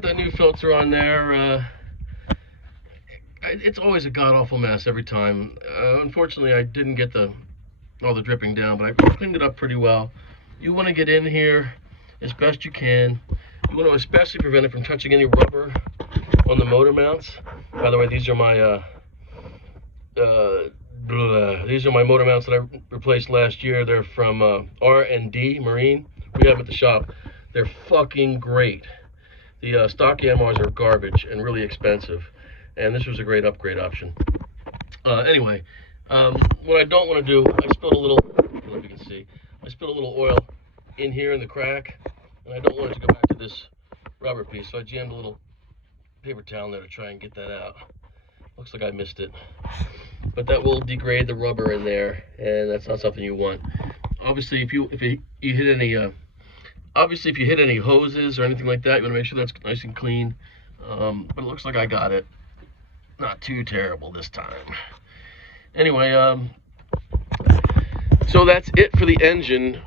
got that new filter on there. It's always a god-awful mess every time. Unfortunately, I didn't get all the dripping down, but I cleaned it up pretty well. You want to get in here as best you can. You want to especially prevent it from touching any rubber on the motor mounts. By the way, these are my motor mounts that I replaced last year. They're from R&D Marine. We have them at the shop. They're fucking great. The stock Yanmars are garbage and really expensive, and this was a great upgrade option. Anyway, what I don't want to do, I spilled a little, I don't know if you can see, I spilled a little oil in here in the crack, and I don't want it to go back to this rubber piece, so I jammed a little paper towel in there to try and get that out. Looks like I missed it, but that will degrade the rubber in there, and that's not something you want. Obviously, if you hit any obviously if you hit any hoses or anything like that, you want to make sure that's nice and clean. But it looks like I got it. Not too terrible this time. Anyway, so that's it for the engine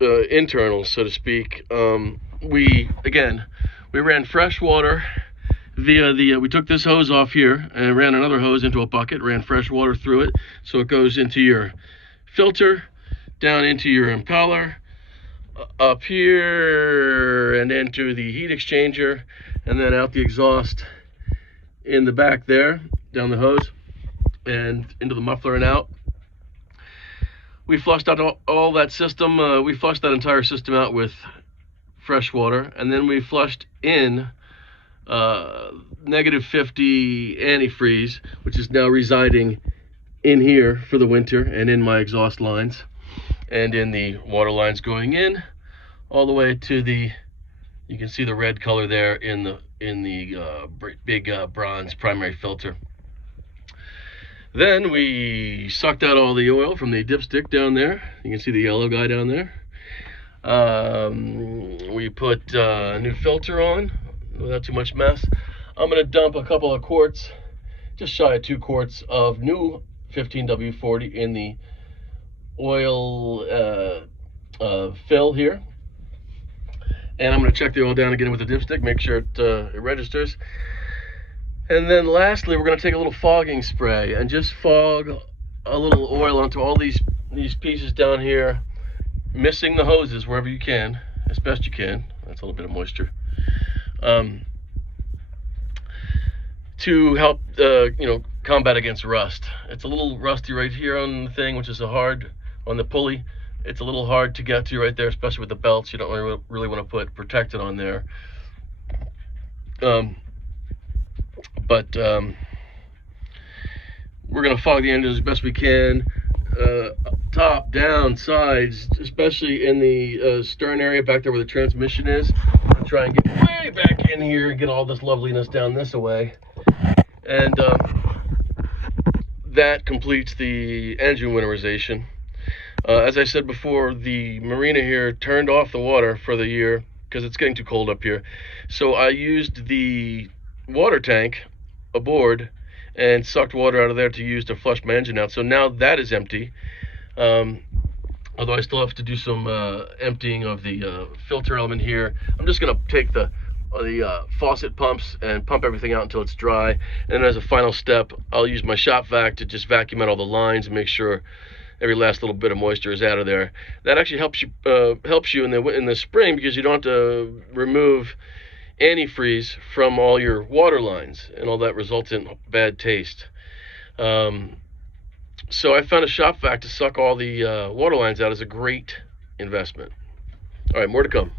internals, so to speak. We ran fresh water via we took this hose off here and ran another hose into a bucket, ran fresh water through it, so it goes into your filter, down into your impeller, up here and into the heat exchanger, and then out the exhaust in the back there, down the hose and into the muffler and out. We flushed out all that system. We flushed that entire system out with fresh water, and then we flushed in -50 antifreeze, which is now residing in here for the winter and in my exhaust lines and in the water lines going in all the way to the, you can see the red color there in the big bronze primary filter. Then we sucked out all the oil from the dipstick down there. You can see the yellow guy down there. We put a new filter on without too much mess. I'm going to dump a couple of quarts, just shy of 2 quarts of new 15W40 in the oil fill here. And I'm going to check the oil down again with the dipstick, make sure it registers. And then lastly, we're going to take a little fogging spray and just fog a little oil onto all these pieces down here, missing the hoses wherever you can, as best you can. That's a little bit of moisture. To help combat against rust. It's a little rusty right here on the thing, which is on the pulley. It's a little hard to get to right there, especially with the belts. You don't really want to put protectant on there. But we're going to fog the engine as best we can, top, down, sides, especially in the stern area back there where the transmission is. I'll try and get way back in here and get all this loveliness down this way. And that completes the engine winterization. As I said before, the marina here turned off the water for the year because it's getting too cold up here. So I used the water tank aboard and sucked water out of there to use to flush my engine out. So now that is empty. Although I still have to do some emptying of the filter element here. I'm just going to take the faucet pumps and pump everything out until it's dry. And then as a final step, I'll use my shop vac to just vacuum out all the lines and make sure every last little bit of moisture is out of there. That actually helps you in the spring, because you don't have to remove antifreeze from all your water lines, and all that results in bad taste. So I found a shop vac to suck all the water lines out is a great investment. All right, more to come.